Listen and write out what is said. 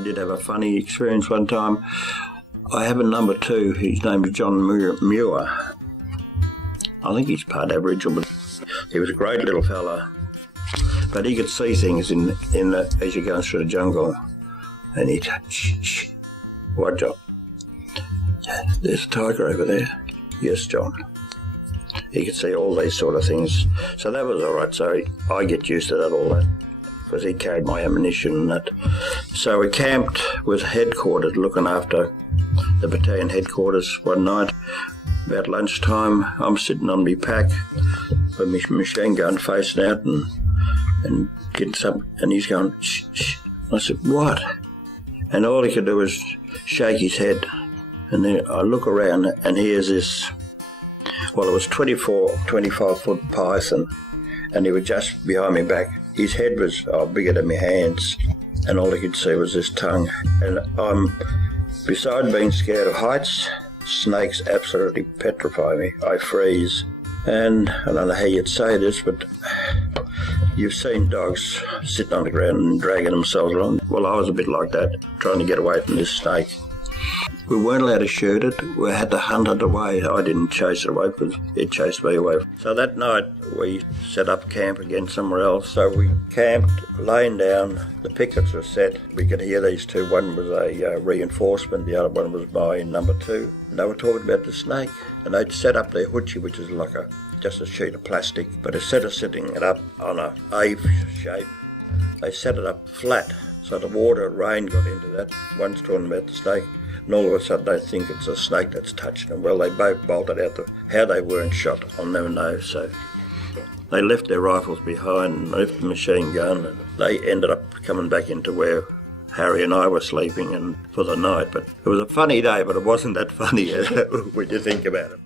did have a funny experience one time. I have a number 2, his name is John Muir. I think he's part Aboriginal, but he was a great little fella. But he could see things as you're going through the jungle. And he'd, shh, what, John? There's a tiger over there. Yes, John. He could see all these sort of things. So that was all right. So I get used to that, all that, because he carried my ammunition and that. So we camped with headquarters, looking after the battalion headquarters one night. About lunchtime, I'm sitting on my pack with my machine gun facing out and getting some, and he's going, shh, shh. I said, what? And all he could do was shake his head. And then I look around and here's this, well, it was 25-foot python, and he was just behind my back. His head was bigger than my hands, and all he could see was this tongue. And I'm, beside being scared of heights, snakes absolutely petrify me. I freeze. And I don't know how you'd say this, but you've seen dogs sitting on the ground and dragging themselves along. Well, I was a bit like that, trying to get away from this snake. We weren't allowed to shoot it. We had to hunt it away. I didn't chase it away because it chased me away. So that night we set up camp again somewhere else. So we camped, laying down. The pickets were set. We could hear these two. One was a reinforcement. The other one was my number 2. And they were talking about the snake. And they'd set up their hoochie, which is like just a sheet of plastic. But instead of setting it up on a A shape, they set it up flat. So the water, rain got into that. One's talking about the snake. And all of a sudden they think it's a snake that's touching them. Well, they both bolted out. How they weren't shot, I'll never know. So they left their rifles behind and left the machine gun, and they ended up coming back into where Harry and I were sleeping and for the night. But it was a funny day, but it wasn't that funny when you think about it.